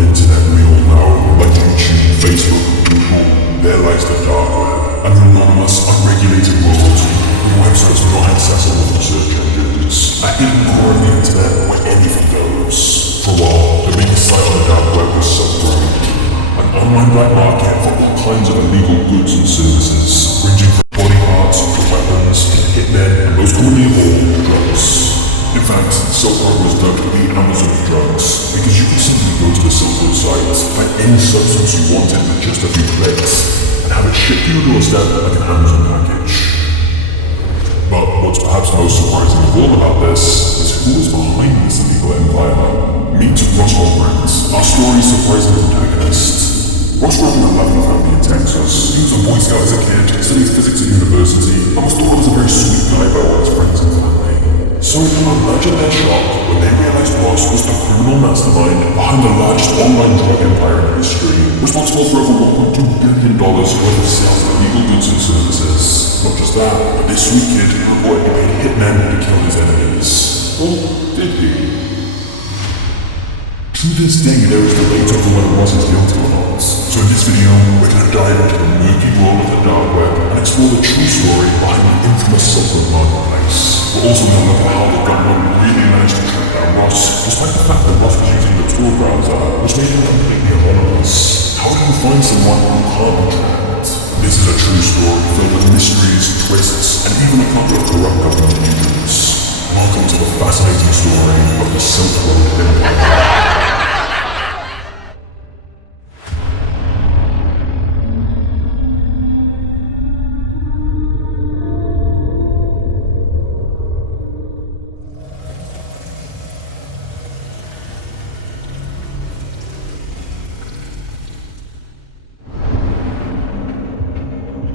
internet we all know, like YouTube, Facebook, Google, there lies the dark web, an anonymous, unregulated world with websites not accessible to search engines, a hidden core of the internet where anything goes. For a while, the biggest site on the dark web was subprime, an online black market for all kinds of illegal goods and services, ranging from body parts to weapons, hitmen, and most commonly of all, drugs. In fact, Silk Road was dubbed the Amazon of drugs, because you could simply go to the Silk Road site, find any substance you wanted with just a few clicks, and have it shipped to your doorstep like an Amazon package. But what's perhaps most surprising of all about this is who is behind this illegal empire. Meet Ross Holbrook, our story's surprising protagonist. Ross grew up in a loving family in Texas. He was a Boy Scout as a kid, studied physics at university, and was thought of as a very sweet guy by all his friends and family. So imagine their shock when they realized Ross was the criminal mastermind behind the largest online drug empire in history, responsible for over $1.2 billion worth of sales of illegal goods and services. Not just that, but this sweet kid reportedly paid hitmen to kill his enemies. Or did he? To this day, there is debate over whether Ross is guilty or not. So in this video, we're going to dive into the murky world of the dark web and explore the true story behind the infamous Silk Road marketplace. We're also going to look at how the government really managed to track down Ross, despite the fact that Ross was using the Tor browser, which made him completely anonymous. How did you find someone who can't be tracked? This is a true story filled with mysteries, twists, and even a couple of corrupt government agents. Welcome to the fascinating story of the Silk Road Empire.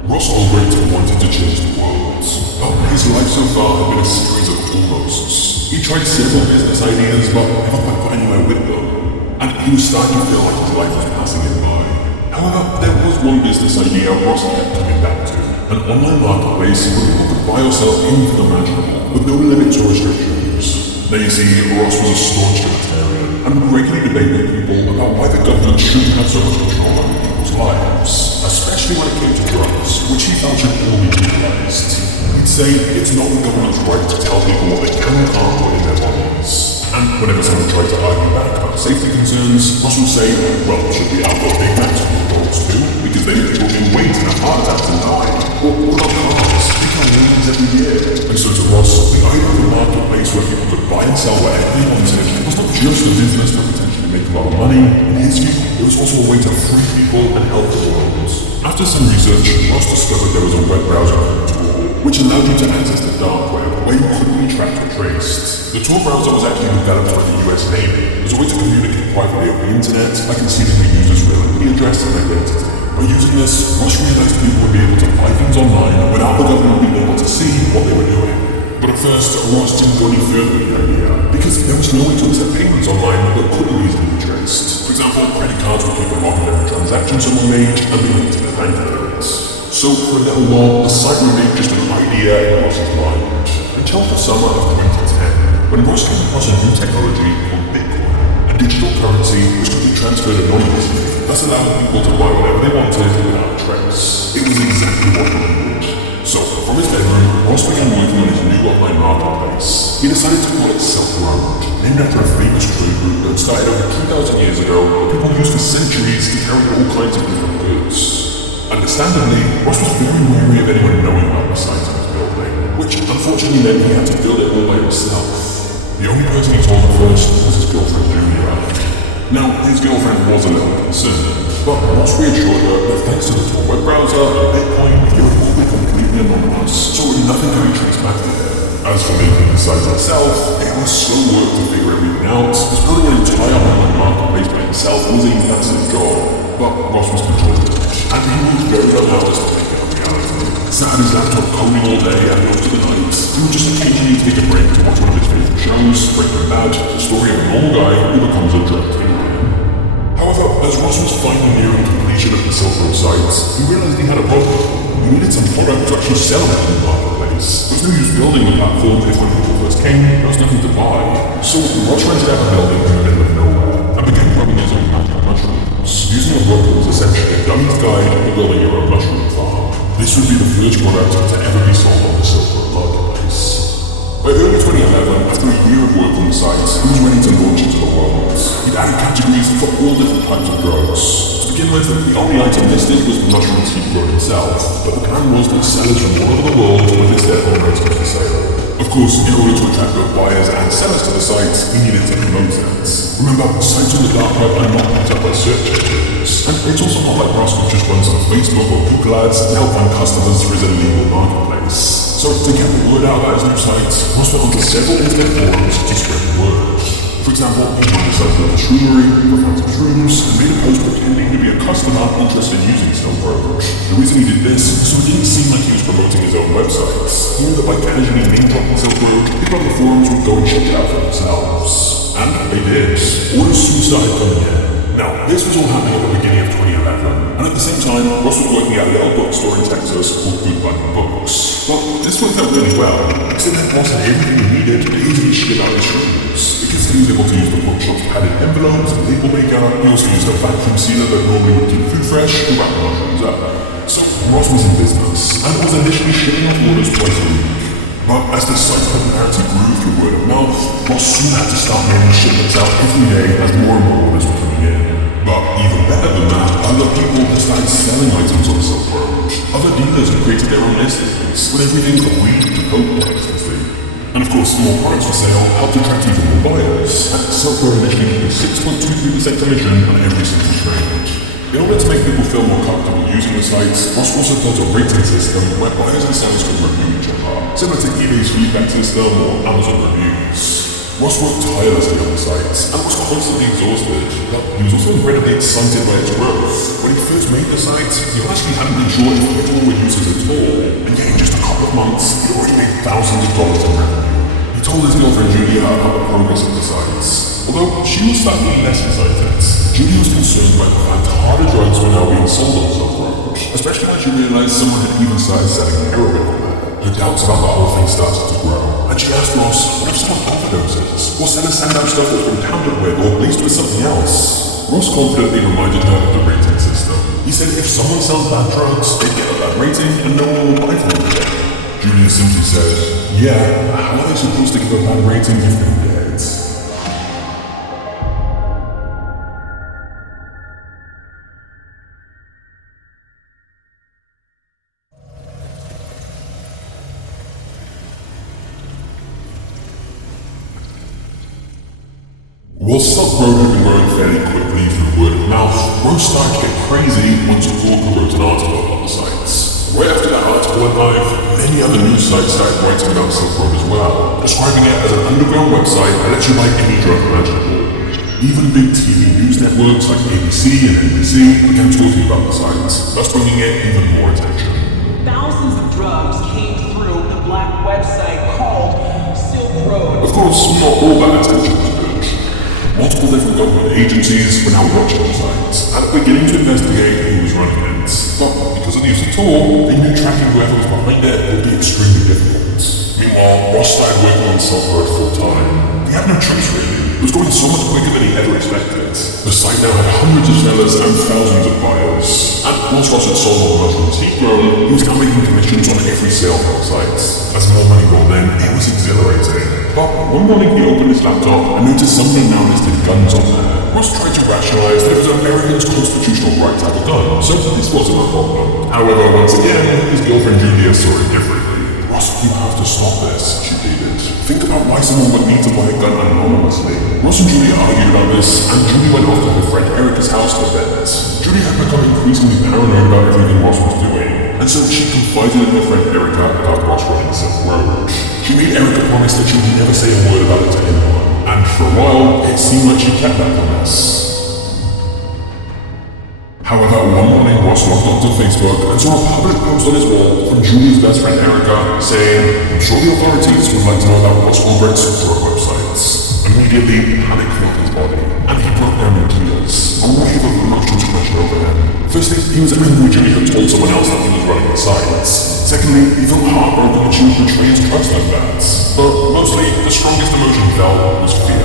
Ross Holbrook wanted to change the world, but his life so far had been a series of almosts. He tried several business ideas, but never quite got anywhere with them, and he was starting to feel like his life was passing him by. However, there was one business idea Ross kept coming back to, an online marketplace where people could buy or sell anything imaginable, with no limits or restrictions. Now you see, Ross was a staunch libertarian, and would regularly debate with people about why the government shouldn't have so much control over people's lives, especially when it came to drugs, which he felt should all be legalized. He'd say it's not the government's right to tell people what they can or can't put in their bodies. And whenever someone tried to argue back about safety concerns, Ross would say, well, should we outlaw Big Macs for adults too? Because they make people gain weight and have heart attacks and die. Or what about cars? They kill millions every year. And so to Ross, the idea of a marketplace where people could buy and sell whatever they wanted was not just a business to potentially make a lot of money. In his view, it was also a way to free people and help the world. After some research, Ross discovered there was a web browser called Tor, which allowed you to access the dark web where you couldn't be tracked or traced. The Tor browser was actually developed by the US Navy as a way to communicate privately over the internet by concealing the user's real IP address and identity. By using this, Ross realized people would be able to buy things online without the government being able to see what they were doing. But at first, Ross didn't go any further with the idea, because there was no way to accept payments online that couldn't easily be traced. For example, credit cards would keep a log of every transaction someone made and be linked to their bank accounts. So for a little while, the site remained just an idea in Ross's mind, until the summer of 2010, when Ross came across a new technology called Bitcoin, a digital currency which could be transferred anonymously, thus allowing people to buy whatever they wanted without a trace. It was exactly what he needed. So, from his bedroom, Ross began working on his new online marketplace. He decided to call it Silk Road, named after a famous trade route that started over 2,000 years ago, that people used for centuries to carry all kinds of different goods. Understandably, Ross was very wary of anyone knowing about the site he was building, which unfortunately meant he had to build it all by himself. The only person he told at first was his girlfriend Julia. Now, his girlfriend was a little concerned, but Ross reassured her that thanks to the Tor web browser and Bitcoin, he would all be completely anonymous, so nothing could be traced back to him. As for making the site itself, it was slow work to figure everything out, as building an entire online marketplace by himself was a massive job. But Ross was controlling it, and he worked very hard to make it a reality. Sat at his laptop coding all day and most of the night. He would just occasionally take a break to watch one of his favorite shows, Breaking Bad, the story of a normal guy who becomes a drug dealer. However, as Ross was finally nearing completion of the Silk Road site, he realized he had a problem. He needed some product to actually sell it in the marketplace. There was no use building the platform if when people first came, there was nothing to buy. So Ross rented out a building in the middle of nowhere and began running his own marketplace. product to ever be sold on the Silk Road marketplace. By early 2011, after a year of work on the site, he was ready to launch into the world. He'd added categories for all different types of drugs. To begin with, the only item listed was the mushroom tea grown itself, but the plan was that sellers from all over the world would list their own items for sale. Of course, in order to attract both buyers and sellers to the site, he needed to promote it. Remember, sites on the dark web are not picked up by search engines, and it's also not like Ross could just run some Facebook or Google ads to help find customers for his illegal marketplace. So to get the word out about his new site, Ross went onto several internet forums to spread the word. For example, he joined a site called the Shroomery for fans of shrooms and made a post pretending to be a customer interested in using Silk Road. The reason he did this was so it didn't seem like he was promoting his own website. He knew that by casually name-dropping Silk Road, people on the forums would go and check it out for themselves. And they did. Orders soon started coming in. Now, this was all happening at the beginning of 2011, and at the same time, Ross was working at a little bookstore in Texas called Good Bunny Books. Well, this worked out really well, because it meant Ross had everything he needed to easily ship out his shrooms. Because he was able to use the bookshop's padded envelopes and label maker, he also used a vacuum sealer that normally would keep food fresh to wrap the mushrooms up. So, Ross was in business, and was initially shipping off orders twice a week. But as the site's popularity grew through word of mouth, Ross soon had to start mailing shipments out every day as more and more orders were coming in. But even better than that, other people had started selling items on Silk Road. Other dealers had created their own listings, with everything from weed to coke to ecstasy. And of course, more products for sale helped attract even more buyers, and Silk Road initially paid a 6.23% commission on every single trade. In order to make people feel more comfortable using the sites, Ross also built a rating system where buyers and sellers could review each other, similar to eBay's feedback system or Amazon reviews. Ross worked tirelessly on the sites and was constantly exhausted, but he was also incredibly excited by its growth. When he first made the site, he honestly hadn't been sure if people would use it at all, and yet in just a couple of months, he'd already made thousands of dollars in revenue. He told his girlfriend Julia about the progress of the sites, although she was slightly less excited. Julia was concerned by the fact harder drugs were now being sold on Silk Road, especially when she realized someone had even started selling heroin on there. Her doubts about the whole thing started to grow, and she asked Ross, what if someone overdoses? Or sellers send out stuff that's been tampered with or laced with something else? Ross confidently reminded her of the rating system. He said if someone sells bad drugs, they'd get a bad rating and no one will buy from them again. Julia simply said, yeah, how are they supposed to give a bad rating if they're dead? While Silk Road had been growing fairly quickly through word of mouth, Ross started to get crazy once Gordon wrote an article about the sites. Right after that article went live, many other news sites started writing about Silk Road as well, describing it as an underground website that lets you buy any drug imaginable. Even big TV news networks like ABC and NBC began talking about the sites, thus bringing it even more attention. Thousands of drugs came through the black website called Silk Road. Of course, not all that attention was good. Multiple different government agencies were now watching the sites and beginning to investigate who was running it. But because of the use of Tor, they knew tracking whoever was behind it would be extremely difficult. Meanwhile, Ross started working on Silk Road full time. He had no choice really. It was going so much quicker than he ever expected. The site now had hundreds of sellers and thousands of buyers. And once Ross had sold all the mushrooms he'd grown, he was now making commissions on every sale on the site. As more money rolled in, it was exhilarating. But one morning he opened his laptop and noticed something now listed guns on there. Ross tried to rationalize that it was Americans' constitutional right to have a gun, so this wasn't a problem. However, once again, his girlfriend Julia saw it differently. Ross, you have to stop this, she pleaded. Think about why someone would need to buy a gun anonymously. Ross and Julia argued about this, and Julia went off to her friend Erica's house to vent. Julia had become increasingly paranoid about everything Ross was doing, and so she confided in her friend Erica about Ross running Silk Road. She made Erica promise that she would never say a word about it to anyone, and for a while, it seemed like she kept that promise. However, one morning Ross logged onto Facebook and saw a public post on his wall from Julia's best friend Erica saying, I'm sure the authorities would like to know about Ross Ulbricht's drug websites. Immediately, panic filled his body, and he broke down in tears. A wave of emotions rushed over him. Firstly, he was angry Julia had told someone else that he was running the sites. Secondly, he felt heartbroken that she would betray his trust like that. But mostly, the strongest emotion he felt was fear.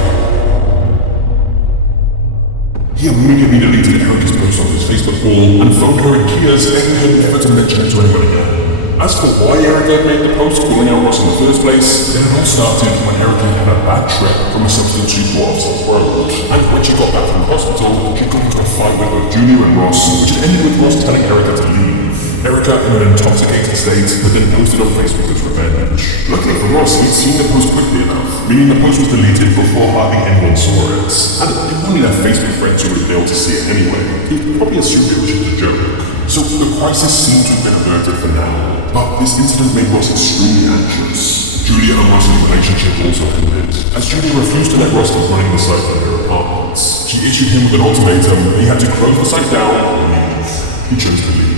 He immediately deleted Erica's post on his Facebook wall and phoned her in tears, begging her never to mention it to anyone again. As for why Erica made the post calling out Ross in the first place, it had all started when Erica had a bad trip from a substance she bought off South Road. And when she got back from the hospital, she got into a fight with both Junior and Ross, which had ended with Ross telling Erica to leave. Erica, in an intoxicated state, had then posted on Facebook as revenge. Luckily for Ross, he'd seen the post quickly enough, meaning the post was deleted before hardly anyone saw it. And it was only their Facebook friends who would have been able to see it anyway. He probably assumed it was just a joke. So the crisis seemed to have been averted for now, but this incident made Ross extremely anxious. Julia and Ross's relationship also ended, as Julia refused to let Ross keep running the site from their apartments. She issued him with an ultimatum that he had to close the site down or leave. He chose to leave.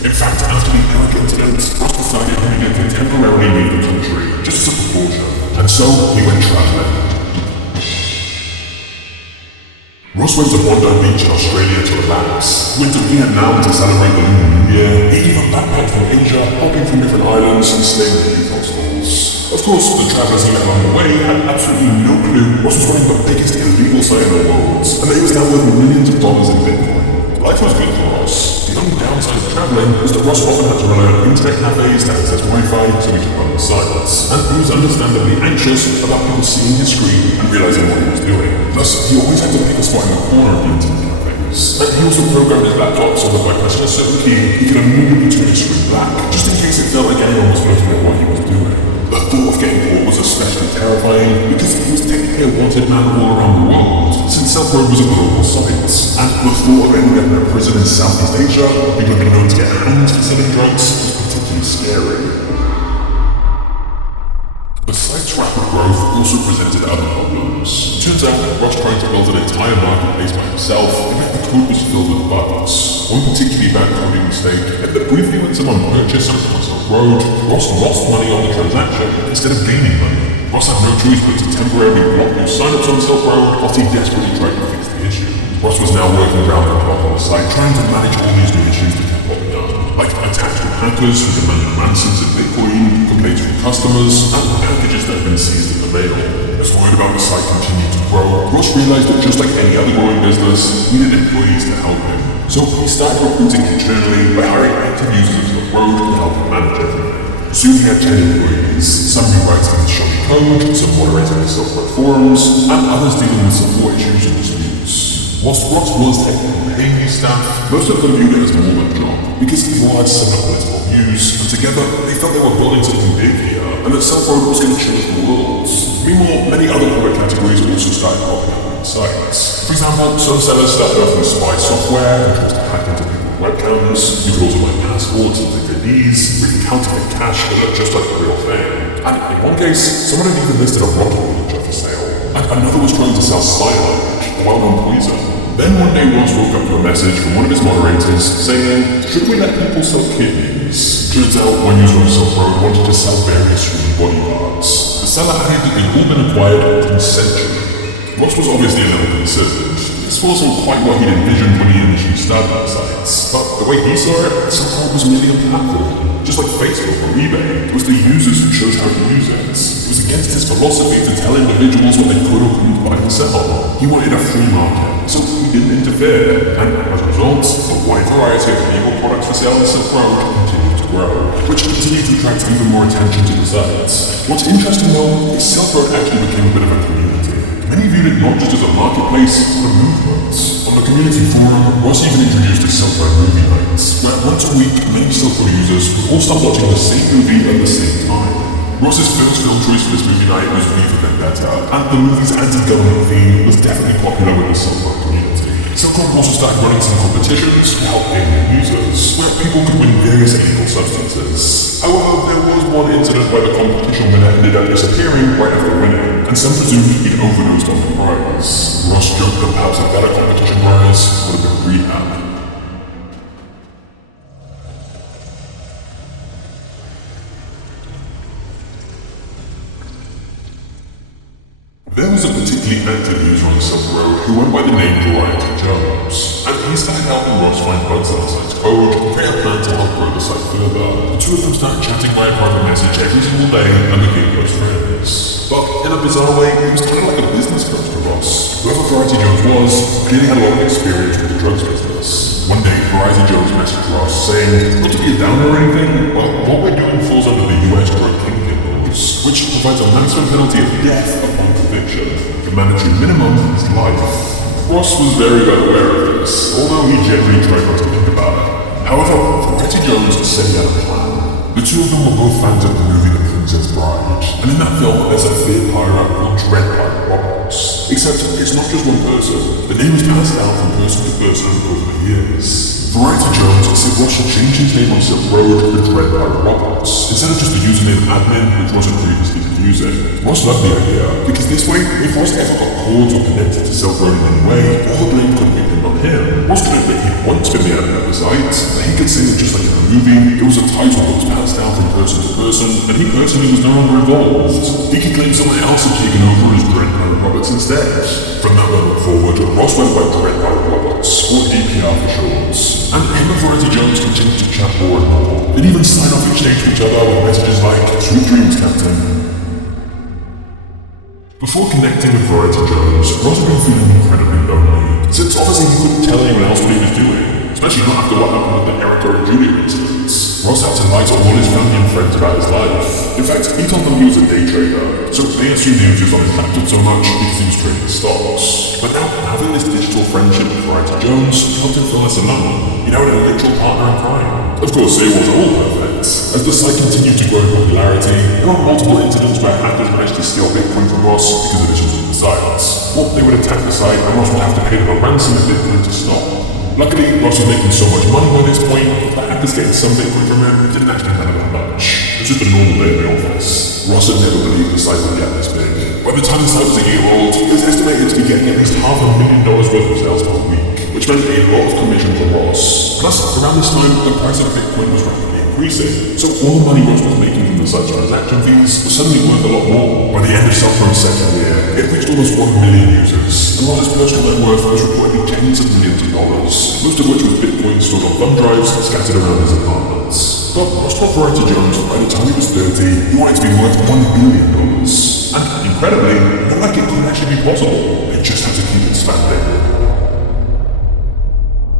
In fact, after the Erica incident, Ross decided he needed to temporarily leave the country, just as a precaution, and so he went traveling. Ross went to Bondi Beach in Australia to relax. He went to Vietnam to celebrate the Lunar New Year. He even backpacked from Asia, hopping from different islands and staying in youth hostels. Of course, the travelers he met along the way had absolutely no clue Ross was running the biggest illegal site in the world, and that he was now worth millions of dollars in Bitcoin. Life was good for Ross. The only downside of traveling was that Ross often had to rely on internet cafes to access Wi-Fi so he could run the sites, and he was understandably anxious about people seeing his screen and realizing what he was doing. Thus, he always had to pick a spot in the corner of the internet cafes. And he also programmed his laptop so that by pressing a certain key, he could immediately turn his screen black, just in case it felt like anyone was looking at what he was doing. The thought of getting caught was especially terrifying because he was technically a wanted man all around the world, since Silk Road was a global site. And the thought of ending up in a prison in Southeast Asia, people have been known to get hanged for selling drugs, was particularly scary. The site's rapid growth also presented other problems. It turns out that Ross trying to build an entire marketplace by himself, it meant the code was filled with bugs. One particularly bad coding mistake meant that briefly when someone purchased something on Silk Road, Ross lost money on the transaction instead of gaining money. Ross had no choice but to temporarily block new signups on Silk Road whilst he desperately tried to fix the issue. Ross was now working around the clock on the site, trying to manage all these new issues that kept popping up, like attacks from hackers who demanded ransoms in Bitcoin, complaints from customers, and packages that had been seized in the mail. As word about the site continued to grow, Ross realized that just like any other growing business, he needed employees to help him. So he started recruiting internally by hiring active users of Silk Road to help him manage everything. Soon he had 10 employees, some rewriting his shoddy code, some moderating the Silk Road forums, and others dealing with support issues and disputes. Whilst Ross was technically paying his staff, most of them viewed it as more than a job, because they all had similar political views, and together they felt they were building something big here, and that Silk Road was going to change the world. Meanwhile, many other product categories also started popping up on the sites. For example, some sellers started offering spy software, which was to hack into people's webcams. You could also buy passports and liquid IDs, with counterfeit cash that looked just like the real thing. And in one case, someone had even listed a rocket launcher for sale, and another was trying to sell spy language, a well-known poison. Then one day Ross woke up to a message from one of his moderators saying, should we let people sell kidneys? Turns out one user on Silk Road wanted to sell various human body parts. The seller added that they'd all been acquired consensually. Ross was obviously a little concerned. This wasn't quite what he'd envisioned when he initially started the sites, but the way he saw it, Silk Road was merely a platform. Just like Facebook or eBay, it was the users who chose how to use it. It was against his philosophy to tell individuals what they could or couldn't buy and sell. He wanted a free market, so he didn't interfere, and as a result, a wide variety of legal products for sale on Silk Road continued to grow, which continued to attract even more attention to the sites. What's interesting though, is Silk Road actually became a bit of a community. Many viewed it not just as a marketplace, but a movement. On the community forum, Ross even introduced a Silk Road movie nights, where once a week, many Silk Road users would all start watching the same movie at the same time. Ross's first film choice for this movie night was V for Vendetta, and the movie's anti-government theme was definitely popular with the Silk Road community. Silk Road also started running some competitions to help gain new users, where people could win various illegal substances. However, there was one incident where the competition winner ended up disappearing right after winning, and some presumed he'd overdosed on the prize. Ross joked that perhaps a better competition prize would have been rehab. There was a particularly active user on Silk Road who went by the name Variety Jones, and he started helping Ross find bugs in the site's code and create a plan to help grow the site further. The two of them started chatting via private message every single day and became close friends. But in a bizarre way, he was kind of like a business coach to Ross. Whoever Variety Jones was clearly had a lot of experience with the drugs business. One day, Variety Jones messaged Ross saying, not to be a downer or anything, but what we're doing falls under the US drug kingpin laws, which provides a maximum penalty of death upon conviction. The mandatory minimum is life. Ross was very well aware of this, although he generally tried not to think about it. However, Variety Jones said he had a plan. The two of them were both fans of the movie The Princess Bride, and in that film there's a third pirate called Dread Pirate Roberts. Except it's not just one person. The name is passed down from person to person over the years. Variety Jones said Ross should change his name on Silk Road to Dread Pirate Roberts, instead of just the username admin which Ross had previously been using. Ross loved the idea, because this way, if Ross ever got called or connected to Silk Road in any way, all the blame could be pinned on him. Ross could admit he'd once been the admin of the site, but he could say that just like in the movie, it was a title that was passed down from person to person, and he personally was no longer involved. He could claim someone else had taken over as Dread Pirate Roberts instead. From that moment forward, Ross went by Dread Pirate Roberts, or DPR for short. And him and Variety Jones continued to chat more and more. They'd even sign off each day to each other with messages like, "Sweet dreams, Captain." Before connecting with Variety Jones, Ross had been feeling incredibly lonely, since obviously he couldn't tell anyone else what he was doing, especially not after what happened with the Erica and Julia incidents. Ross had to lie to all his family and friends about his life. In fact, he told them he was a day trader, so they assumed he was just on his laptop so much because he was trading stocks. But now, having this digital friendship with Variety Jones helped him feel less alone. He now had a literal partner in crime. Of course, it wasn't all perfect. As the site continued to grow in popularity, there were multiple incidents where hackers managed to steal Bitcoin from Ross because of issues with the site. Or they would attack the site and Ross would have to pay them a ransom of Bitcoin to stop. Luckily, Ross was making so much money by this point, the hackers getting some Bitcoin from him didn't actually matter that much. It was just a normal day in the office. Ross had never believed the site would get this big. By the time the site was a year old, it was estimated to be getting at least $500,000 worth of sales per week, which meant a lot of commission for Ross. Plus, around this time, the price of Bitcoin was rapidly increasing, so all the money Ross was making from the site's transaction fees was suddenly worth a lot more. By the end of Silk Road's second year, it reached almost 1 million users, and Ross's personal net worth was reportedly tens of millions of dollars, most of which was Bitcoin stored on thumb drives scattered around his apartments. But Ross told Variety Jones by the time he was 30, he wanted to be worth $1 billion. And incredibly, it looked like it could actually be possible. They just had to keep expanding.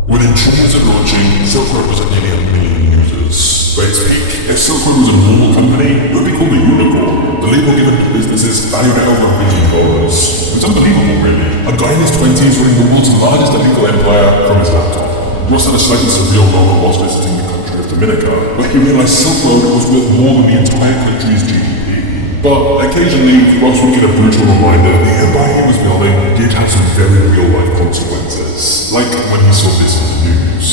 Within 2 years of launching, Silk Road was at nearly 1 million users. By its peak, if Silk Road was a normal company, it would be called a unicorn. The label given to businesses valued at over $1 billion. It's unbelievable, really. A guy in his 20s running the world's largest illegal empire from his laptop. Ross had a slightly surreal moment whilst visiting the country of Dominica, where he realized Silk Road was worth more than the entire country's GDP. But occasionally, Ross would get a brutal reminder that the empire he was building did have some very real-life consequences, like when he saw this in the news.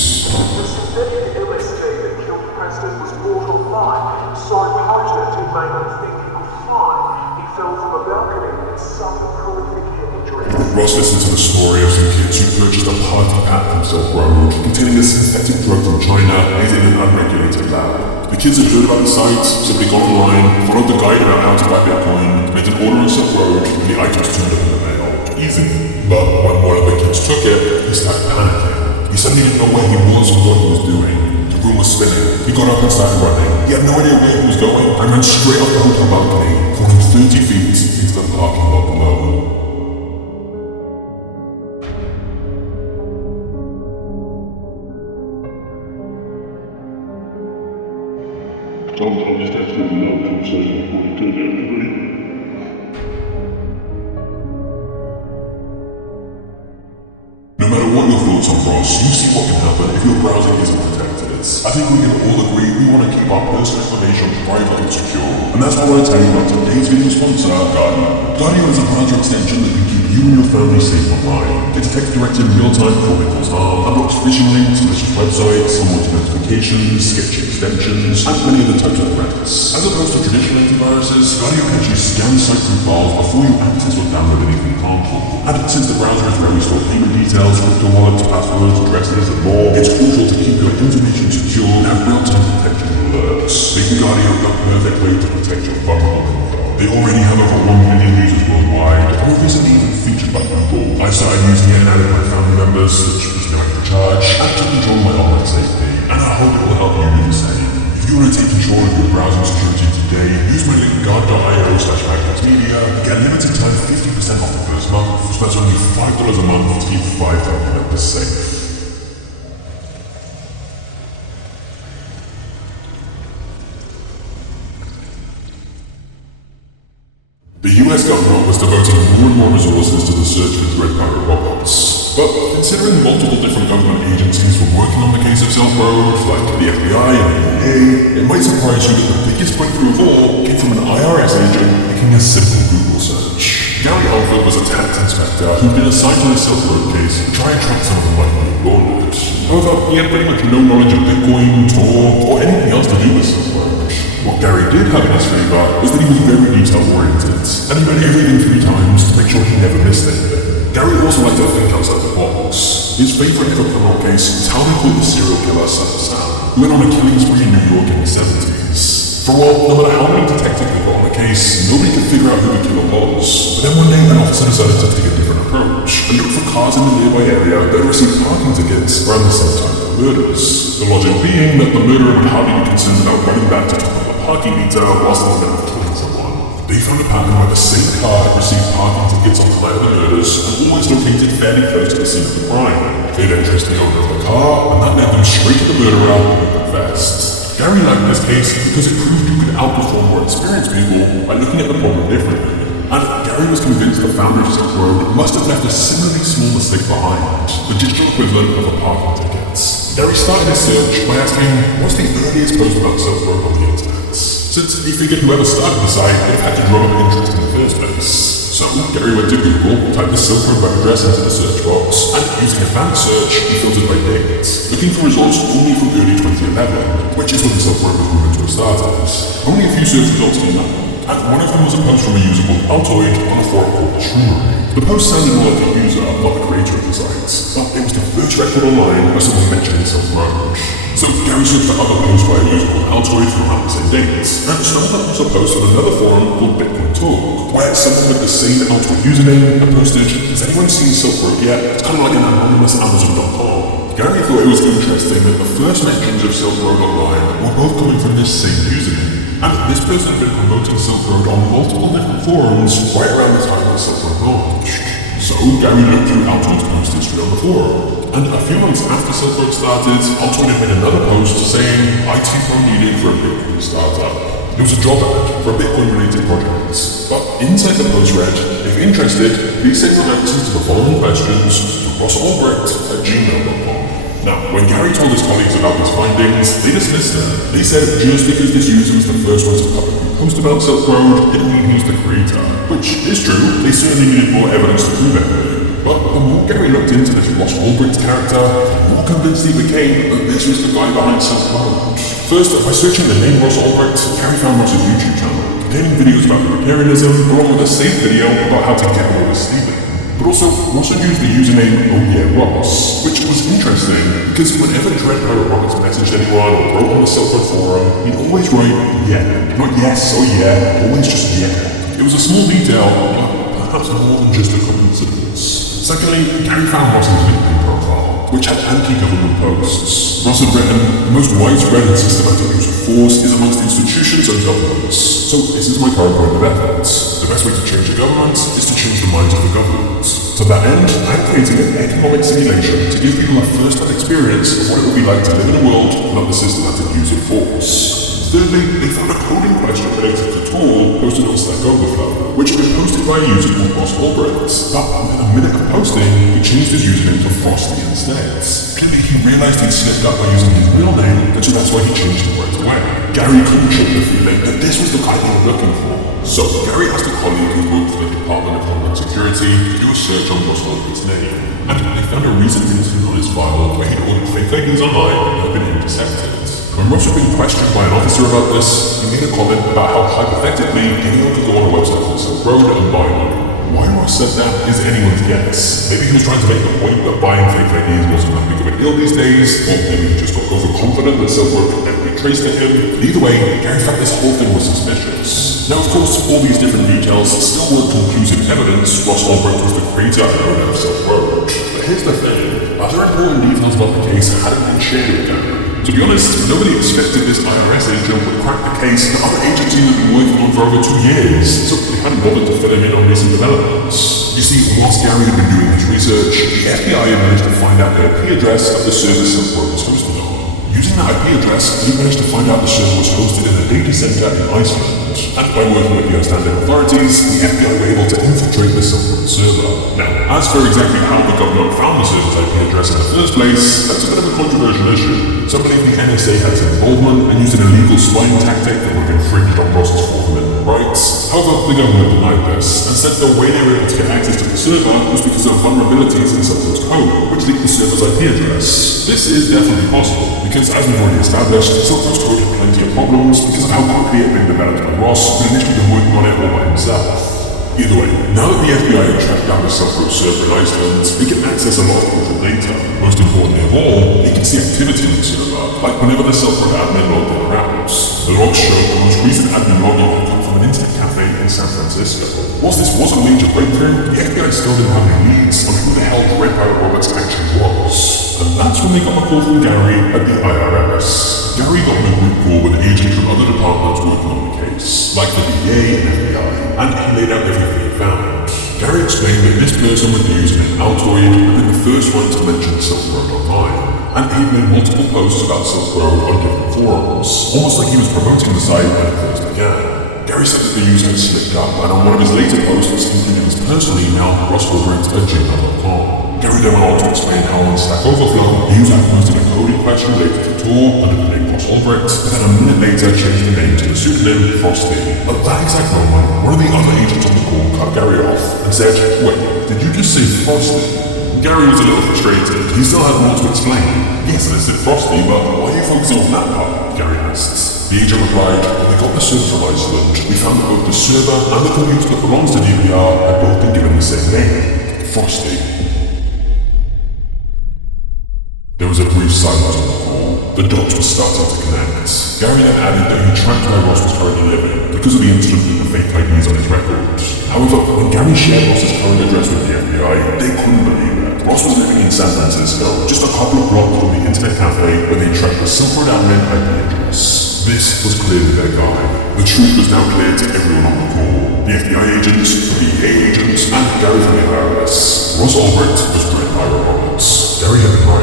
So imposed it made him think he could fly. He fell from a balcony and suffered horrific head injuries. Ross listened to the story of some kids who purchased a party pack from Silk Road containing a synthetic drug from China made in an unregulated lab. The kids had heard about the site, simply gone online, followed the guide about how to buy Bitcoin, made an order on Silk Road, and the items turned up in the mail. Easy. But when one of the kids took it, he started panicking. He suddenly didn't know where he was or what he was doing. The room was spinning. He got up and started running. He had no idea where he was going and ran straight up the hotel balcony, falling 30 feet into the parking lot below. I'll just have to do the conversation before you turn down the green. No matter what your thoughts on Ross, you see what can happen if your browsing isn't protected. I think we can all agree we want to keep our personal information private and secure. And that's why I want to tell you about today's video sponsor, Guardian. Guardian is a browser extension that can keep you and your family safe online. It detects threats in real time before they cause harm, and blocks phishing links, malicious websites, unwanted notifications, sketchy extensions, and many other types of threats. As opposed to traditional antiviruses, Guardian can actually scan sites and files before you access or download anything harmful. And since the browser is where we store payment details, crypto wallets, passwords, addresses, and more, it's crucial to keep your information secure and have real-time protection alerts. Making Guardian the perfect way to protect your vulnerable info. They already have over 1 million users worldwide, and were recently even featured by Google. I started using it and added my family members, which was no extra charge, and took control of my online safety, and I hope it will help you do the same. If you want to take control of your browsing security today, use my link guard.io/magnetsmedia and get limited time 50% off the first month, so that's only $5 a month to keep 5 family members safe. devoting more and more resources to the search for Dread Pirate robots. But considering multiple different government agencies were working on the case of Silk Road, like the FBI and the DEA, it might surprise you that the biggest breakthrough of all came from an IRS agent making a simple Google search. Gary Alford was a tax inspector who'd been assigned to the Silk Road case to try and track some of the money being laundered. However, he had pretty much no knowledge of Bitcoin, Tor, or anything else to do with Silk Road. What Gary did have in his favour was that he was very detail-oriented, and he read everything 3 times to make sure he never missed anything. Gary also liked to think outside the box. His favourite ever criminal case was how they caught the serial killer Sam, who went on a killing spree in New York in the 70s. For a while, no matter how many detectives they got on the case, nobody could figure out who the killer was. But then one day, an officer decided to take a different approach and look for cars in the nearby area that had received parking tickets around the same time as the murders. The logic being that the murderer would hardly be concerned about running back to top up the parking meter whilst in the middle of killing someone. They found a pattern where the same car had received parking tickets on the night of the murders and always located fairly close to the scene of the crime. They then traced the owner of the car, and that led them straight to the murderer who had confessed. Gary liked this case because it proved you could outperform more experienced people by looking at the problem differently. And Gary was convinced the founder of Silk Road must have left a similarly small mistake behind, the digital equivalent of a parking ticket. Gary started his search by asking, what's the earliest post about Silk Road on the internet? Since he figured whoever started the site would have had to drum up interest in the first place. So Gary went to Google, typed the Silk Road web address into the search box, and using advanced search, he filtered by date, looking for results only from early 2011, which is when the Silk Road was rumored to have started. Only a few search results came up, and one of them was a post from a user called Altoid on a forum called Shroomery. The post sounded more like a user, not the creator of the site, but it was the first record online of someone mentioning Silk Road. So Gary searched for other posts by a user called Altoid from around the same date, and stumbled across a post on another forum called Bitcoin Talk, where someone with the same Altoid username had posted, has anyone seen Silk Road yet? It's kind of like an anonymous Amazon.com. Gary thought it was interesting that the first mentions of Silk Road online were both coming from this same username, and this person had been promoting Silk Road on multiple different forums right around the time that Silk Road launched. So Gary looked through Altoid's post history on the forum, and a few months after Silk Road started, Altoid had made another post saying IT pro needed for a Bitcoin startup. It was a job ad for a Bitcoin-related project, but inside the post read, if interested, please send your answers to the following questions to rossalbrecht@gmail.com. Now, when Gary told his colleagues about his findings, they dismissed them. They said just because this user was the first one to publicly post about Silk Road didn't mean he was the creator, which is true. They certainly needed more evidence to prove it. But the more Gary looked into this Ross Ulbricht's character, the more convinced he became that this was the guy behind Silk Road. First, by searching the name Ross Ulbricht, Gary found Ross's YouTube channel, containing videos about libertarianism, along with a safe video about how to get away with stealing. But also, Ross had used the username Oh Yeah Ross, which was interesting because whenever Dread Pirate Roberts messaged anyone or wrote on the Silk Road forum, he'd always write yeah, not yes, oh yeah, always just yeah. It was a small detail, but perhaps more than just a coincidence. Secondly, Gary found Ross's LinkedIn profile, which had anti-government posts. Ross had written, the most widespread and systematic use of force is amongst institutions and governments. So this is my current point of effort. The best way to change a government is to change the minds of the government. To that end, I am creating an economic simulation to give people a first-hand experience of what it would be like to live in a world without the systematic use of force. Thirdly, they found a coding question related to the tool posted on Stack Overflow, which had been posted by a user called Ross Ulbricht. But within a minute of posting, he changed his username to Frosty instead. Clearly, he realized he'd slipped up by using his real name, and so that's why he changed it right away. Gary couldn't shake the feeling that this was the guy they were looking for. So Gary asked a colleague who worked for the Department of Homeland Security to do a search on Ross Ulbricht's name, and they found a recent incident on his file where he'd ordered fake IDs online and had been intercepted. When Ross had been questioned by an officer about this, he made a comment about how hypothetically anyone could go on a website called Silk Road and buy money. Why Ross said that is anyone's guess. Maybe he was trying to make the point that buying fake IDs wasn't that big of a deal these days, or maybe he just got overconfident that Silk Road could never be traced to him. But either way, Gary felt this whole thing was suspicious. Now, of course, all these different details still weren't conclusive evidence Ross Ulbricht was the creator and owner of Silk Road. But here's the thing, other important details about the case hadn't been shared with Gary. To be honest, nobody expected this IRS agent would crack the case that other agencies had been working on for over 2 years, so they hadn't bothered to fill him in on recent developments. You see, whilst Gary had been doing his research, the FBI had managed to find out the IP address of the service Silk Road was hosted on. Using Using that IP address, he managed to find out the server was hosted in a data center in Iceland. And by working with the Icelandic authorities, the FBI were able to infiltrate the Silk Road server. Now, as for exactly how the government found the server's IP address in the first place, that's a bit of a controversial issue. Some believe the NSA had some involvement and used an illegal spying tactic that would have infringed on Ross's Fourth Amendment rights. However, the government denied this and said the way they were able to get access to the server was because of vulnerabilities in Silk Road's code, which leaked the server's IP address. This is definitely possible, because as we've already established, Silk Road's code had plenty of problems because of how quickly it had been developed by Ross, who had initially been working on it all by himself. Either way, now that the FBI had tracked down the Silk Road server in Iceland, they can access a lot of crucial data. Most importantly of all, they can see activity on the server, like whenever the Silk Road admin logged in routes. The logs showed the most recent admin logging had come from an internet cafe in San Francisco. Whilst this was a major breakthrough, the FBI still didn't have any leads on who the hell Dread Pirate Roberts actually was. And that's when they got a call from Gary at the IRS. Gary got on a group call with agents from other departments working on the case, like the DA and FBI, and he laid out everything he found. Gary explained that this person was using an Altoid and been the first one to mention Silk Road online, and he'd made multiple posts about Silk Road on different forums, almost like he was promoting the site when it first began. Gary said that the user had slipped up, and on one of his later posts, including his personal email, rossolbrent@gmail.com. Gary then went on to explain how on Stack Overflow, the user had posted a coding question related to the tour under the name Ross Ulbricht, but then a minute later changed the name to the pseudonym Frosty. At that exact moment, one of the other agents on the call cut Gary off and said, "Wait, did you just say Frosty?" Gary was a little frustrated. He still had more to explain. "Yes, I said Frosty, but why are you focusing on that part?" Gary asked. The agent replied, "When we got the server from Iceland, we found that both the server and the computer that belongs to DPR had both been given the same name, Frosty." There was a brief silence on the call. The dots were starting to connect. Gary then added that he tracked where Ross was currently living because of the incident with the fake IDs on his record. However, when Gary shared Ross's current address with the FBI, they couldn't believe it. Ross was living in San Francisco, just a couple of blocks from the internet cafe where they tracked the Silk Road admin IP address. This was clearly their guy. The truth was now clear to everyone on the call. The FBI agents, the DEA agents, and Gary from the IRS. Ross Ulbricht was Dread Pirate Roberts. Gary had been right.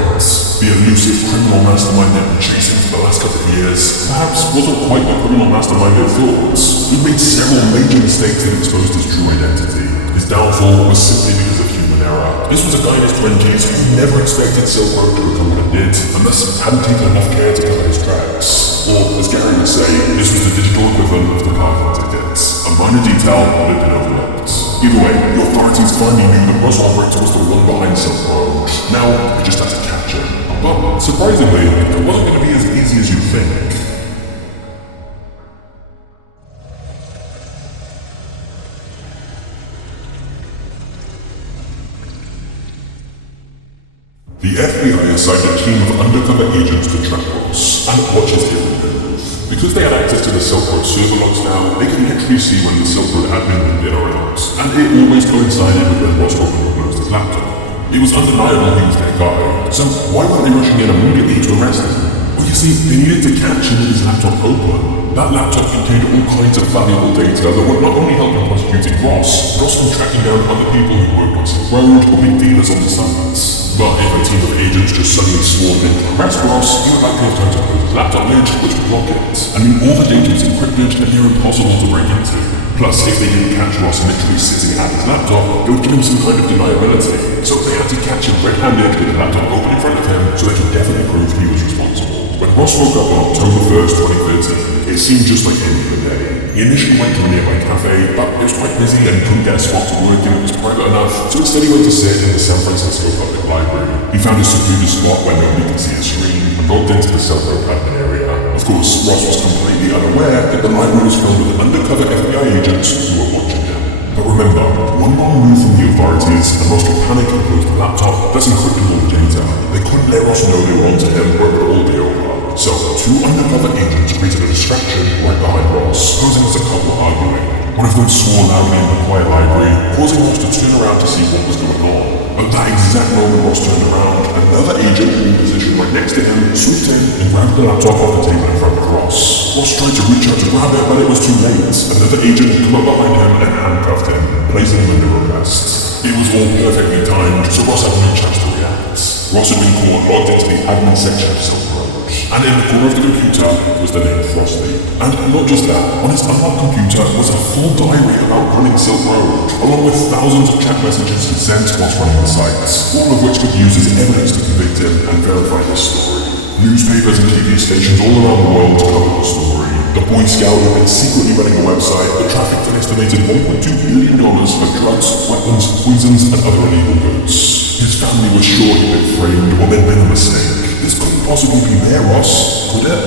The elusive criminal mastermind they'd been chasing for the last couple of years perhaps wasn't quite the criminal mastermind they thought. He'd made several major mistakes that exposed his true identity. His downfall was simply because of human error. This was a guy in his 20s who never expected Silk Road to become what it did, and thus hadn't taken enough care to cover his tracks. Or, as Gary would say, this was the digital equivalent of the parking tickets. A minor detail that had been overlooked. Either way, the authorities finally knew that Ross Ulbricht was the one behind Silk Road. Now, they just had to catch him. But, surprisingly, it wasn't going to be as easy as you'd think. The FBI assigned a team of undercover agents to track Ross and watch his every move. Because they had access to the Silk Road server logs now, they could literally see when the Silk Road admin moved in or out, and it always coincided with when Ross opened or closed his laptop. It was undeniable he was their guy, so why weren't they rushing in immediately to arrest him? Well, you see, they needed to catch him with his laptop open. That laptop contained all kinds of valuable data that would not only help in prosecuting Ross, but also in tracking down other people who worked on Silk Road or big dealers on the sites. But if a team of agents just suddenly swarmed in to arrest Ross, he would likely have time to close his laptop lid, which would block it. I mean, all the data was encrypted and near impossible to break into. Plus, if they didn't catch Ross literally sitting at his laptop, it would give him some kind of deniability. So they had to catch him red-handed with the laptop open in front of him so they could definitely prove he was responsible. When Ross woke up on October 1st, 2013, it seemed just like any other day. He initially went to a nearby cafe, but it was quite busy and he couldn't get a spot to work and it was private enough, so instead he went to sit in the San Francisco Public Library. He found a secluded spot where nobody could see his screen and logged into the Silk Road admin area. Of course, Ross was completely unaware that the library was filled with undercover FBI agents who were watching him. But remember, one wrong move from the authorities and Ross could panic and close the laptop that's encrypted all the data. They couldn't let Ross know they were onto him or it would all be over. So, two undercover agents created a distraction right behind Ross, posing as a couple arguing. One of them swore loudly in the quiet library, causing Ross to turn around to see what was going on. At that exact moment Ross turned around, another agent in position right next to him swooped in and grabbed the laptop off the table in front of Ross. Ross tried to reach out to grab it, but it was too late. Another agent came up behind him and handcuffed him, placing him under arrest. It was all perfectly timed, so Ross had no chance to react. Ross had been caught logged into the admin section of Silk Road. And in the corner of the computer was the name Frosty. And not just that, on his unlocked computer was a full diary about running Silk Road, along with thousands of chat messages he sent whilst running the sites, all of which could use as evidence to convict him and verify his story. Newspapers and TV stations all around the world covered the story. The Boy Scout had been secretly running a website that trafficked an estimated $1.2 billion for drugs, weapons, poisons, and other illegal goods. His family was sure he'd been framed or there'd been a mistake. This couldn't possibly be there, Ross, could it?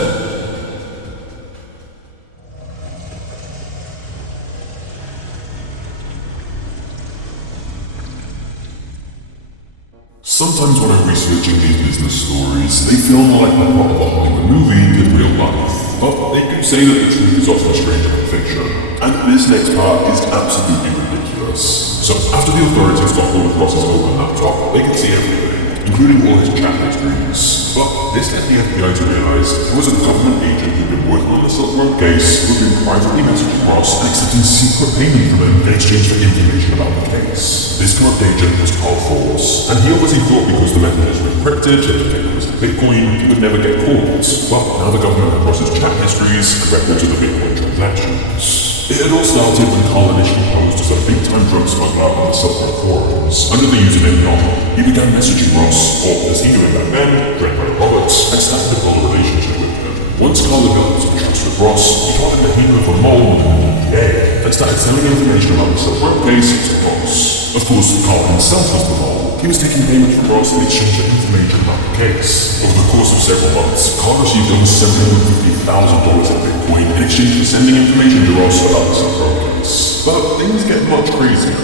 Sometimes when I'm researching these business stories, they feel more like the plot of a Hollywood movie than real life. But they do say that the truth is often stranger than fiction. And this next part is absolutely ridiculous. So after the authorities got hold of Ross's open laptop, they could see everything, including all his chat histories. But this led the FBI to realize there was a government agent who'd been working on the Silk Road case who'd been privately messaging Ross and accepting secret payment from him in exchange for information about the case. This corrupt agent was Carl Force, and he obviously thought because the messages were encrypted and the thing was in Bitcoin, he would never get caught. But now the government had Ross's chat histories and records of the Bitcoin transactions. It had all started when Carl initially posed as a big-time drug smuggler on the Silk Road forums. Under the username Nom, he began messaging Ross, or as he knew him back then, Grandpa Roberts, and started to build a relationship with him. Once Carl developed some trust with Ross, he told him that he knew of a mole within the EPA, and started selling information about the Silk Road case to Ross. Of course, Carl himself was the mole. He was taking payment from Ross in exchange for information about the case. Over the course of several months, Carl received over $750,000 in Bitcoin in exchange for sending information to Ross about the Silk Road case. But things get much crazier.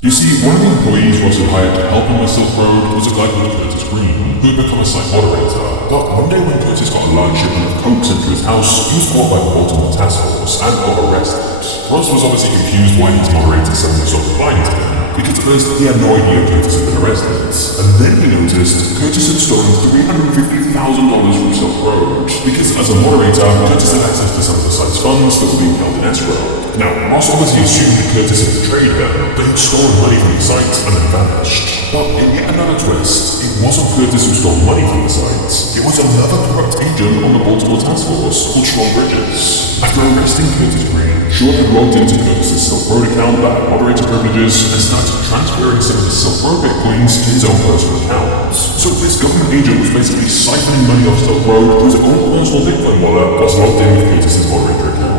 You see, one of the employees Ross had hired to help him with Silk Road was a guy called Curtis Green, who had become a site moderator. But one day when Curtis got a large shipment of coke sent to his house, he was caught by the Baltimore Task Force and got arrested. Ross was obviously confused why his moderator suddenly stopped lying to him, because at first he had no idea Curtis had been arrested. And then he noticed Curtis had stolen $350,000 from Silk Road, because as a moderator, Curtis had access to some of the site's funds that were being held in escrow. Now, Ross obviously assumed that Curtis had betrayed him, but he'd stolen money from the site and then vanished. But in yet another twist, it wasn't Curtis who stole money from the site. It was another corrupt agent on the Baltimore Task Force called Sean Bridges. After arresting Curtis Green, Sean had logged into Curtis's Silk Road account that had moderator privileges and started transferring some of the Silk Road Bitcoins to his own personal account. So this government agent was basically siphoning money off Silk Road to his own personal Bitcoin wallet whilst logged in with Curtis's moderator account.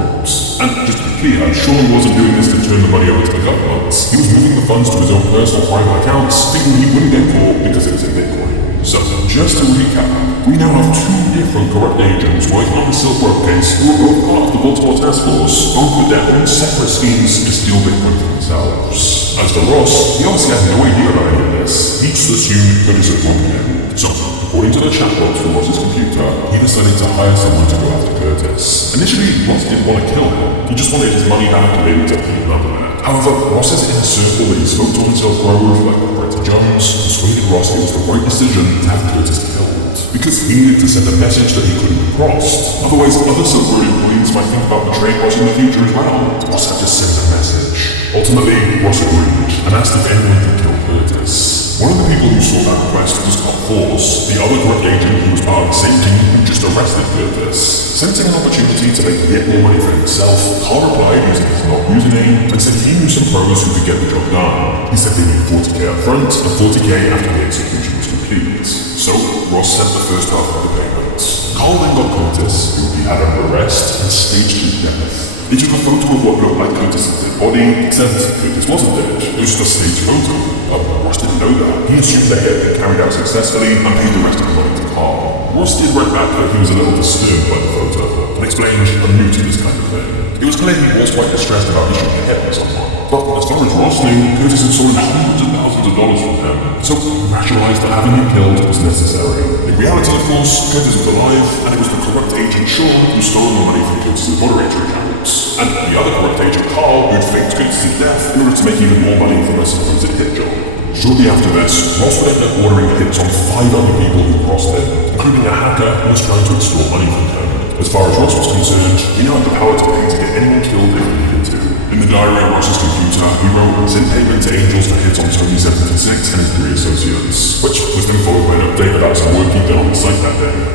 And just to be clear, Sean wasn't doing this to turn the money over to the government. He was moving the funds to his own personal private accounts, thinking he wouldn't get caught because it was in Bitcoin. So, just to recap, we now have two different corrupt agents working on the Silk Road case who are both part of the Baltimore Task Force, both with their own separate schemes to steal Bitcoin for themselves. As for Ross, he obviously had no idea about any of this. He just assumed Curtis had wronged him. So, according to the chat box from Ross's computer, he decided to hire someone to go after Curtis. Initially, Ross didn't want to kill him. He just wanted his money back and maybe to keep him up in it. However, Ross's inner circle that he spoke to on Silk Road, like Brett Jones, persuaded Ross it was the right decision to have Curtis killed. Because he needed to send a message that he couldn't be crossed. Otherwise, other Silk Road employees might think about betraying Ross in the future as well. Ross had to send a message. Ultimately, Ross agreed and asked if anyone could kill Curtis. One of the people who saw that request was Carl Force, the other corrupt agent who was part of the same team who just arrested Curtis. Sensing an opportunity to make yet more money for himself, Carl replied using his not username and said he knew some pros who could get the job done. He said they needed $40K up front and $40K after the execution was complete. So, Ross sent the first half of the payment. Carl then got Curtis, who he had under arrest, and staged his death. He took a photo of what looked like Curtis' dead body, except Curtis wasn't dead. It was just a staged photo. But Ross didn't know that. He assumed the hit had been carried out successfully and paid the rest of the money to Carl. Ross did write back that he was a little disturbed by the photo, and explained I'm new to this kind of thing. It was clear he was quite distressed about issuing a hit with someone. But as far as Ross knew, Curtis had stolen hundreds of thousands of dollars from him, so he rationalized that having him killed was necessary. In reality, of course, Curtis was alive, and it was the corrupt agent Sean who stole the money from Curtis' moderator account. And the other corrupt agent Carl who'd faked Curtis' death in order to make even more money from a supposed hit job. Shortly after this, Ross would end up ordering hits on 5 other people who crossed him, including a hacker who was trying to extort money from him. As far as Ross was concerned, he now had the power to pay to get anyone killed if he needed to. In the diary of Ross's computer, he wrote, "Send payment to Angels for hits on Tony 76 and his 3 associates," which was then followed by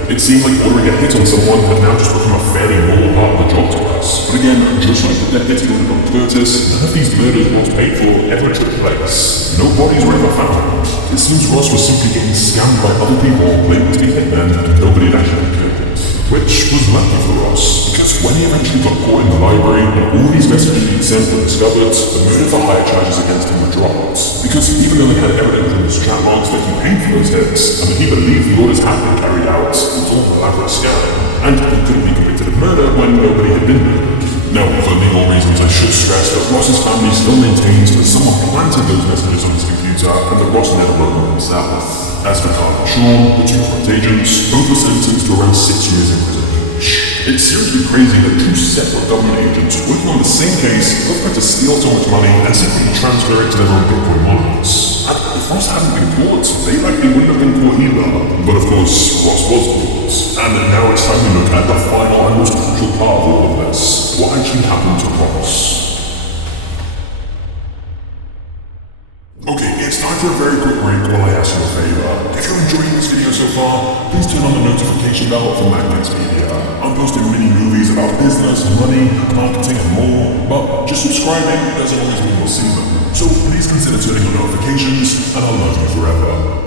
It seemed like ordering a hit on someone had now just become a fairly normal part of the job to us. But again, just like the deputy ordered on Curtis, none of these murders Ross paid for ever took place. No bodies were ever found. It seems Ross was simply getting scammed by other people, claiming to be hitmen, and nobody had actually killed. Which was lucky for Ross, because when he eventually got caught in the library and all these messages he'd sent were discovered, the murder for hire charges against him were dropped. Because even though they had evidence in his chat logs that he paid for those hits, and that he believed the orders had been carried out, it was all an elaborate scam, and he couldn't be convicted of murder when nobody had been murdered. Now, for legal reasons, I should stress that Ross's family still maintains that someone planted those messages on his computer and that Ross never wrote them himself. As for Carl and Sean, the two front agents, both were sentenced to around 6 years in prison each. It's seriously crazy that two separate government agents working on the same case both tried to steal so much money and secretly transfer it to their own Bitcoin wallets. And if Ross hadn't been caught, they likely wouldn't have been caught either. But of course, Ross was caught. And now it's time to look at the final and most crucial part of all of this. What actually happened to Ross? Okay, it's time for a very quick break while I ask you a favor. If you're enjoying this video so far, please turn on the notification bell for Magnets Media. I'm posting mini movies about business, money, marketing, and more, but just subscribing doesn't always mean you'll see them. So please consider turning on notifications, and I'll love you forever.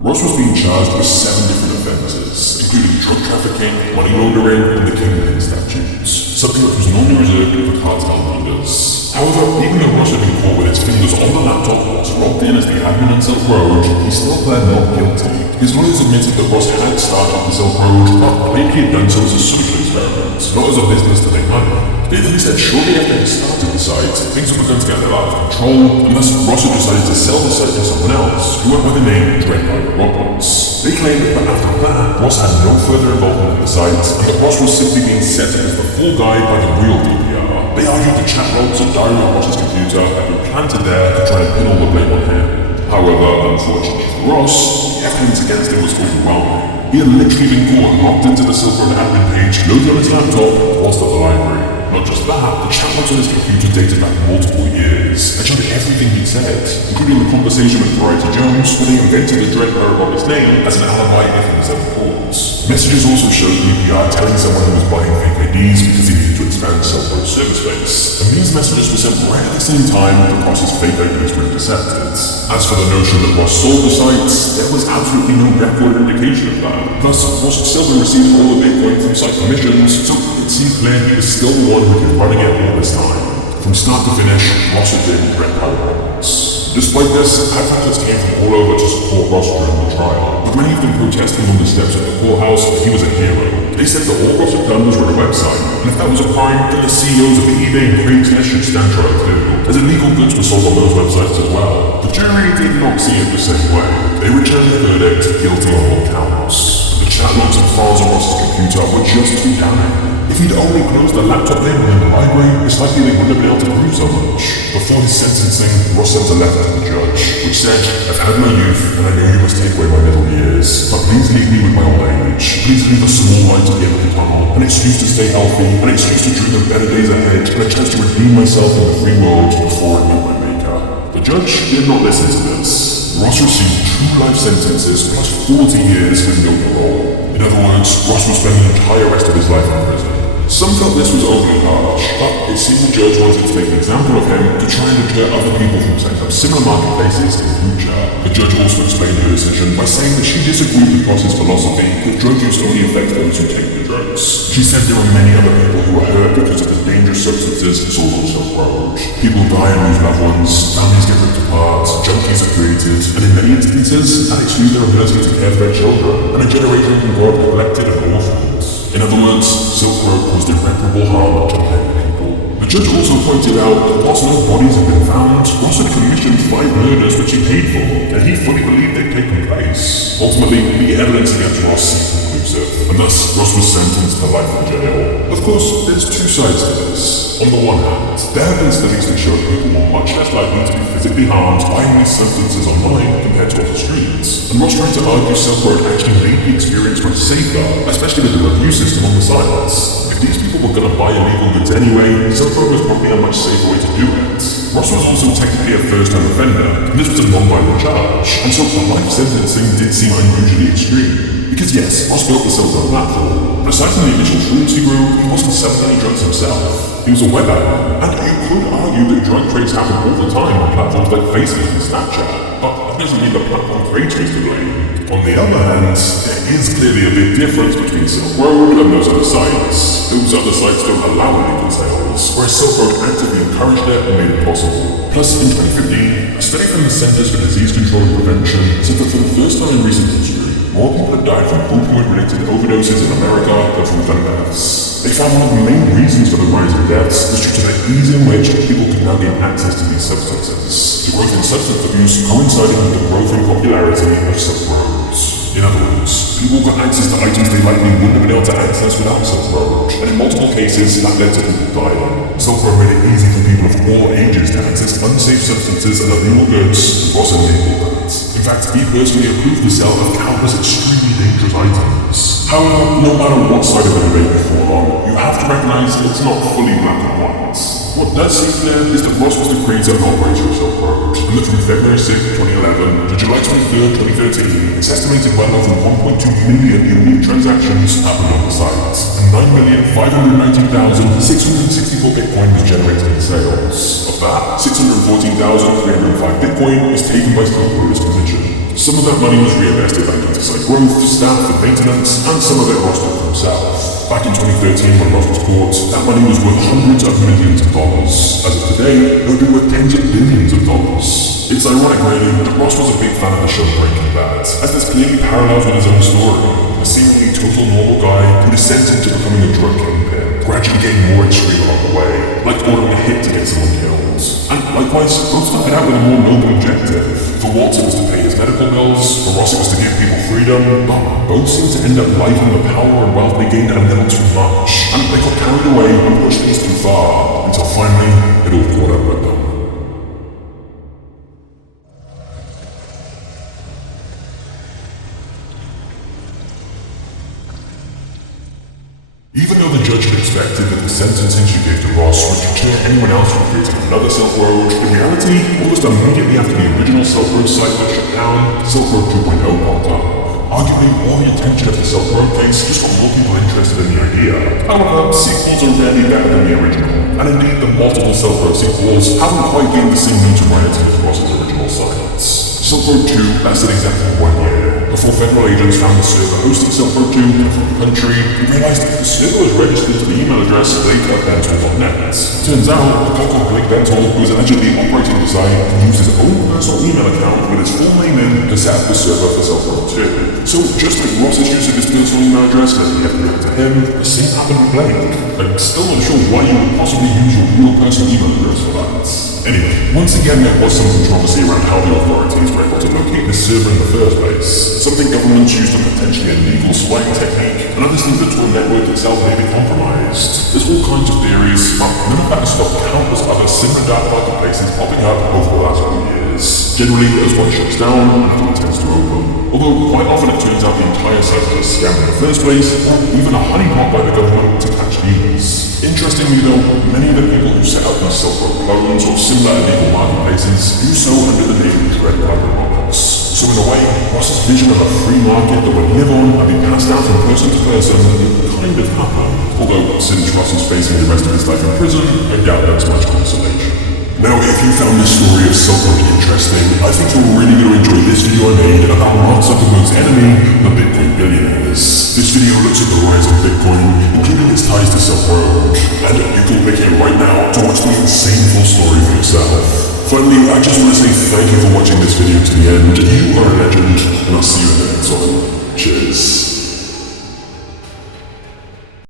Ross was being charged with 7 different offences, including drug trafficking, money laundering, and the Kingpin statutes, something that was normally reserved for cartel leaders. However, even though Ross had been caught with his fingers on the laptop whilst logged in as the admin on Silk Road, he still pled not guilty. His lawyers admitted that Ross had started the Silk Road, but claimed he had done so as a social experiment, not as a business to make money. They said shortly after he started the site, things were begun to get a little out of control, and thus Ross had decided to sell the site to someone else, who went by the name Dreadnought Roberts. They claimed that after that, Ross had no further involvement in the site, and that Ross was simply being set up as the full guy by the real DPR. They argued the chat logs and diary on Ross's computer had been planted there to try and pin all the blame on him. However, unfortunately for Ross, the evidence against him was overwhelming. He had literally been caught and logged into the Silk Road admin page, loaded on his laptop, whilst at the library. Not just that, the chat logs on his computer dated back multiple years and showed everything he'd said, including the conversation with Variety Jones, where they invented the Dread Pirate Robert's name as an alibi if he was ever caught. Messages also showed DPR telling someone who was buying fake IDs because he needed to expand Silk Road's service base, and these messages were sent right at the same time that Ross's fake IDs were intercepted. As for the notion that Ross sold the sites, there was absolutely no record or indication of that. Plus, Ross had still been receiving all the Bitcoin from site commissions, so it seemed clear he was still the one who had been running it all this time. From start to finish, Ross had been Dread Pirate Roberts. Despite this, advocates came from all over to support Ross during the trial, with many of them protesting on the steps of the courthouse that he was a hero. They said that all Ross had done was run a website, and if that was a crime, then the CEOs of eBay and Craigslist should stand trial too, as illegal goods were sold on those websites as well. The jury did not see it the same way. They returned the verdict guilty on all counts. The chat logs and files on Ross's computer were just too damning. If he'd only closed the laptop label in the library, it's likely they wouldn't have been able to prove so much. Before his sentencing, Ross sent a letter to the judge, which said, "I've had my youth, and I know you must take away my middle years, but please leave me with my old age. Please leave a small light at the end of the tunnel, an excuse to stay healthy, an excuse to dream of better days ahead, and a chance to redeem myself in the free world before I meet my maker." The judge did not listen to this. Ross received 2 life sentences plus 40 years with no parole. In other words, Ross was spending the entire rest of his life in prison. Some felt this was overly harsh, but it seemed the judge wanted to make an example of him to try and deter other people from setting up similar marketplaces in the future. The judge also explained her decision by saying that she disagreed with Ross's philosophy that drug use only affects those who take the drugs. She said there were many other people who were hurt because of the dangerous substances sold on Silk Road. People die and lose loved ones, families get ripped apart, junkies are created, and in many instances, addicts lose their ability to care for their children, and a generation can grow up neglected and orphaned. In other words, Silk Road caused irreparable harm to many people. The judge also pointed out that whilst no bodies had been found, Ross had commissioned 5 murders which he paid for, and he fully believed they'd taken place. Ultimately, the evidence against Ross seemed conclusive, and thus Ross was sentenced to life in jail. Of course, there's 2 sides to this. On the one hand, there have been studies that show people were much less likely to be physically harmed buying these substances online compared to on the streets. And Ross tried to argue Silk Road actually made the experience much safer, especially with the review system on the sites. If these people were gonna buy illegal goods anyway, Silk Road was probably a much safer way to do it. Ross was also technically a first-time offender, and this was a non-violent charge, and so the life sentencing did seem unusually extreme. Because yes, Ross built the Silk Road platform, but aside from the initial shrooms he grew, he wasn't selling any drugs himself. He was a web admin, and you could argue that drug trades happen all the time on platforms like Facebook and Snapchat, but that doesn't mean the platform creators to blame. On the other hand, there is clearly a big difference between Silk Road and those other sites. Those other sites don't allow illegal sales, whereas Silk Road actively encouraged it and made it possible. Plus, in 2015, a study from the Centers for Disease Control and Prevention said that for the first time in recent history, more people have died from opioid-related overdoses in America than from gun deaths. They found one of the main reasons for the rise in deaths was due to the ease in which people could now gain access to these substances. The growth in substance abuse coinciding with the growth in popularity of Silk Road. In other words, people got access to items they likely wouldn't have been able to access without Silk Road, and in multiple cases, that led to people dying. Silk Road made it easy for people of all ages to access unsafe substances and illegal goods across a neighborhood. In fact, he personally approved the sale of countless extremely dangerous items. However, no matter what side of the debate you fall on, you have to recognize it's not fully black and white. What does seem clear is that Ross was the creator and operator of Silk Road, and that from February 6, 2011 to July 23, 2013, it's estimated well over 1.2 million unique transactions happened on the site, and 9,519,664 Bitcoin was generated in sales. Of that, 614,305 Bitcoin was taken by Silk Road as commission. Some of that money was reinvested back into site growth, staff, and maintenance, and some of it Ross took for himself. Back in 2013, when Ross was caught, that money was worth hundreds of millions of dollars. As of today, it would be worth tens of billions of dollars. It's ironic, really, that Ross was a big fan of the show Breaking Bad, as this clearly parallels with his own story. A seemingly total normal guy who descends into becoming a drug kingpin, gradually getting more extreme along the way, like ordering a hit to get someone killed. And likewise, both started out with a more noble objective. For Walt, it was to pay his medical bills, for Ross it was to give people freedom, but both seemed to end up liking the power and wealth they gained a little too much, and they got carried away and pushed things too far, until finally, it all caught up with them. Even though the judge had expected that the sentencing she gave to Ross would deter anyone else from creating another Silk Road, in reality, almost immediately after the original Silk Road site was shut down, Silk Road 2.0 popped up. Arguably, all the attention of the Silk Road case just got more people interested in the idea. However, sequels are rarely better than the original, and indeed the multiple Silk Road sequels haven't quite gained the same notoriety as Ross's original sites. Silk Road 2 lasted exactly 1 year, before federal agents found the server hosting Silk Road 2 in the country and realized that the server was registered to the email address blake@bentel.net. Turns out, the guy called Blake Bentel, who was allegedly operating the site, used his own personal email account with his full name in to set up the server for Silk Road 2. So just like Ross's use of his personal email address led the FBI to him, the same happened with Blake. I'm still not sure why you would possibly use your real personal email address for that. Anyway, once again there was some controversy around how the authorities were able to locate the server in the first place. Something governments used a potentially illegal spying technique, and others think the Tor network itself may be compromised. There's all kinds of theories, but none of that has stopped countless other similar dark marketplaces popping up over the last few years. Generally, as one shuts down, another one tends to open. Although quite often it turns out the entire site was a scam in the first place, or even a honeypot by the government to catch thieves. Interestingly though, many of the people who set up these Silk Road clones or similar illegal marketplaces do so under the name of Red Private Products. So in a way, Ross's vision of a free market that would live on and be passed down from person to person kind of happened. Although, since Ross is facing the rest of his life in prison, I doubt that's much consolation. Now, if you found this story of Silk Road interesting, I think you're really going to enjoy this video I made about Mark Zuckerberg's enemy, the Bitcoin billionaires. This video looks at the rise of Bitcoin, including its ties to Silk Road, and you can click here right now to watch the insane full story for yourself. Finally, I just want to say thank you for watching this video to the end. You are a legend, and I'll see you in the next one. Cheers.